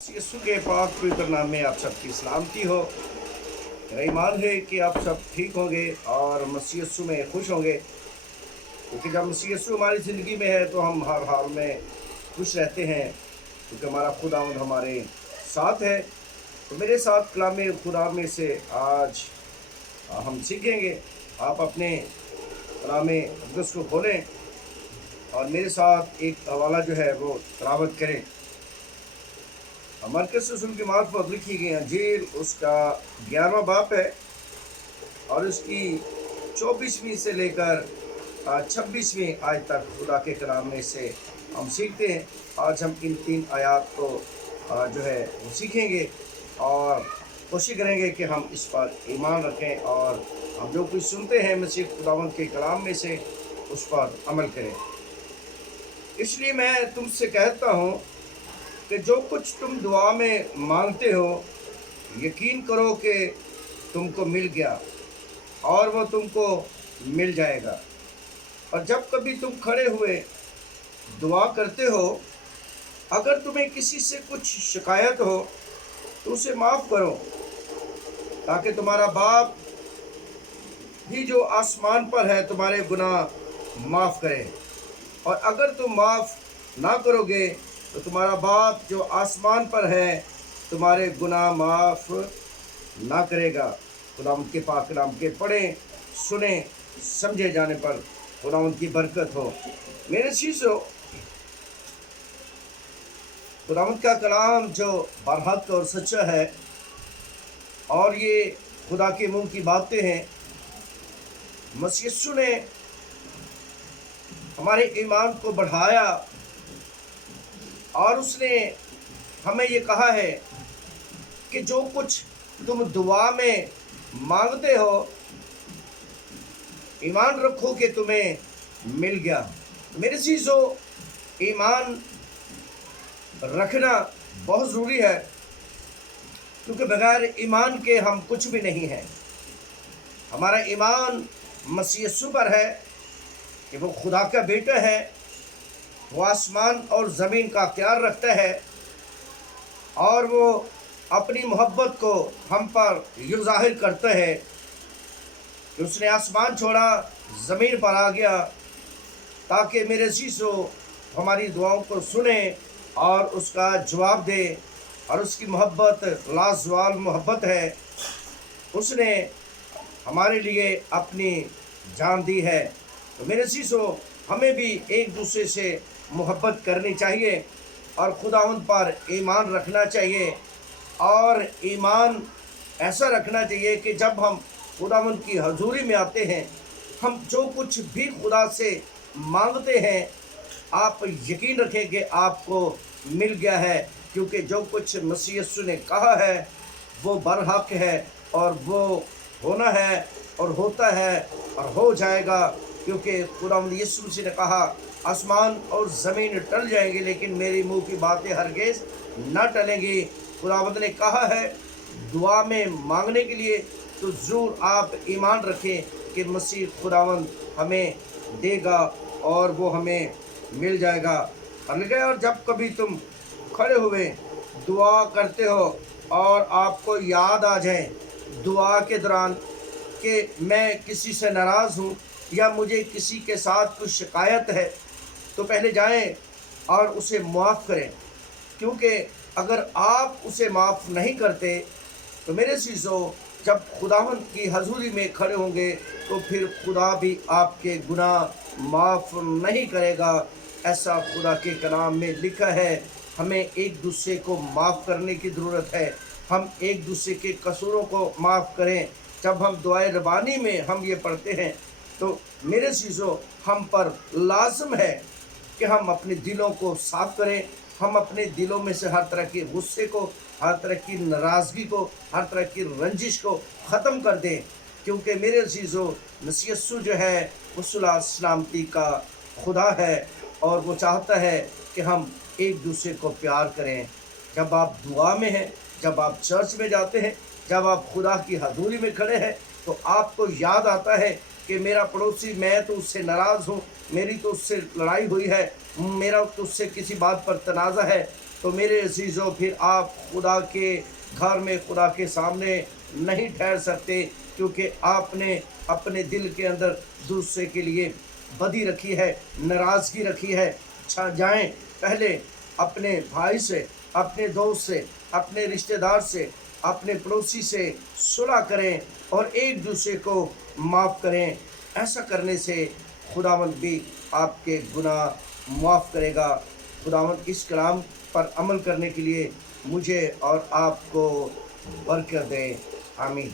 यीशु के पाक पवित्र नाम में आप सबकी सलामती हो। मेरा ईमान है कि आप सब ठीक होंगे और मसीह यीशु में खुश होंगे, क्योंकि जब मसीह यीशु हमारी ज़िंदगी में है तो हम हर हाल में खुश रहते हैं, क्योंकि हमारा खुदावंद हमारे साथ है। तो मेरे साथ कलाम खुदा में से आज हम सीखेंगे। आप अपने कलाम मुक़द्दस को खोलें और मेरे साथ एक हवाला जो है वो तिलावत करें। मरकज़ रसूल की मार्फत लिखी गई अंजील उसका 11वां बाब है और उसकी 24वीं से लेकर 26वीं आयत तक खुदा के कलाम में से हम सीखते हैं। आज हम इन 3 आयत को जो है वो सीखेंगे और कोशिश करेंगे कि हम इस पर ईमान रखें और हम जो कुछ सुनते हैं मसीह खुदावंद के कलाम में से उस पर अमल करें। इसलिए मैं तुमसे कहता हूँ कि जो कुछ तुम दुआ में मांगते हो, यकीन करो कि तुमको मिल गया और वो तुमको मिल जाएगा। और जब कभी तुम खड़े हुए दुआ करते हो, अगर तुम्हें किसी से कुछ शिकायत हो तो उसे माफ़ करो, ताकि तुम्हारा बाप भी जो आसमान पर है तुम्हारे गुनाह माफ़ करे। और अगर तुम माफ़ ना करोगे तो तुम्हारा बाप जो आसमान पर है तुम्हारे गुनाह माफ़ ना करेगा। खुदावंद के पाक कलाम के पढ़ें, सुने, समझे जाने पर खुदावंद की बरकत हो। मेरे चीज़ों, खुदावंद का कलाम जो बरहक और सच्चा है और ये खुदा के मुंह की बातें हैं। मसीह यीशु ने हमारे ईमान को बढ़ाया और उसने हमें ये कहा है कि जो कुछ तुम दुआ में मांगते हो, ईमान रखो कि तुम्हें मिल गया। मेरे चीज़ों, ईमान रखना बहुत ज़रूरी है, क्योंकि बगैर ईमान के हम कुछ भी नहीं हैं। हमारा ईमान मसीह यीशु पर है कि वो खुदा का बेटा है, वो आसमान और ज़मीन का ख्याल रखता है और वो अपनी मोहब्बत को हम पर यूँ ज़ाहिर करता है कि उसने आसमान छोड़ा, ज़मीन पर आ गया, ताकि मेरे चीज़ों हमारी दुआओं को सुने और उसका जवाब दे। और उसकी मोहब्बत लाजवाल मोहब्बत है। उसने हमारे लिए अपनी जान दी है। तो मेरे चीज़ों, हमें भी एक दूसरे से मोहब्बत करनी चाहिए और खुदावंद पर ईमान रखना चाहिए। और ईमान ऐसा रखना चाहिए कि जब हम खुदावंद की हजूरी में आते हैं, हम जो कुछ भी खुदा से मांगते हैं, आप यकीन रखें कि आपको मिल गया है, क्योंकि जो कुछ मसीह यीशु ने कहा है वो बरहक है और वो होना है और होता है और हो जाएगा। क्योंकि खुदावंद यीशु मसीह ने कहा, आसमान और ज़मीन टल जाएंगे लेकिन मेरी मुंह की बातें हरगिज़ न टलेंगी। खुदावंद ने कहा है दुआ में मांगने के लिए तो ज़रूर आप ईमान रखें कि मसीह खुदावंद हमें देगा और वो हमें मिल जाएगा। और जब कभी तुम खड़े हुए दुआ करते हो और आपको याद आ जाए दुआ के दौरान कि मैं किसी से नाराज़ हूँ या मुझे किसी के साथ कुछ शिकायत है, तो पहले जाएं और उसे माफ़ करें। क्योंकि अगर आप उसे माफ़ नहीं करते तो मेरे चीज़ों, जब खुदावंद की हजूरी में खड़े होंगे तो फिर खुदा भी आपके गुनाह माफ़ नहीं करेगा। ऐसा खुदा के कलाम में लिखा है। हमें एक दूसरे को माफ़ करने की ज़रूरत है। हम एक दूसरे के कसूरों को माफ़ करें। जब हम दुआए रबानी में हम ये पढ़ते हैं तो मेरे चीज़ों, हम पर लाजम है कि हम अपने दिलों को साफ़ करें। हम अपने दिलों में से हर तरह के गुस्से को, हर तरह की नाराज़गी को, हर तरह की रंजिश को ख़त्म कर दें। क्योंकि मेरे चीज़ों, मसीह यीशु जो है वो सुलह सलामती का खुदा है और वो चाहता है कि हम एक दूसरे को प्यार करें। जब आप दुआ में हैं, जब आप चर्च में जाते हैं, जब आप खुदा की हजूरी में खड़े हैं, तो आपको याद आता है कि मेरा पड़ोसी, मैं तो उससे नाराज़ हूँ, मेरी तो उससे लड़ाई हुई है, मेरा तो उससे किसी बात पर तनाज़ा है, تو میرے عزیزوں پھر آپ خدا کے گھر میں خدا کے سامنے نہیں ٹھہر سکتے، کیونکہ آپ نے اپنے دل کے اندر دوسرے کے لیے بدی رکھی ہے، ناراضگی رکھی ہے۔ اچھا جائیں پہلے اپنے بھائی سے، اپنے دوست سے، اپنے رشتہ دار سے، اپنے پڑوسی سے صلح کریں اور ایک دوسرے کو معاف کریں۔ ایسا کرنے سے خداوند بھی آپ کے گناہ معاف کرے گا۔ خداوند اس کلام پر عمل کرنے کے لیے مجھے اور آپ کو برکت دے۔ آمین۔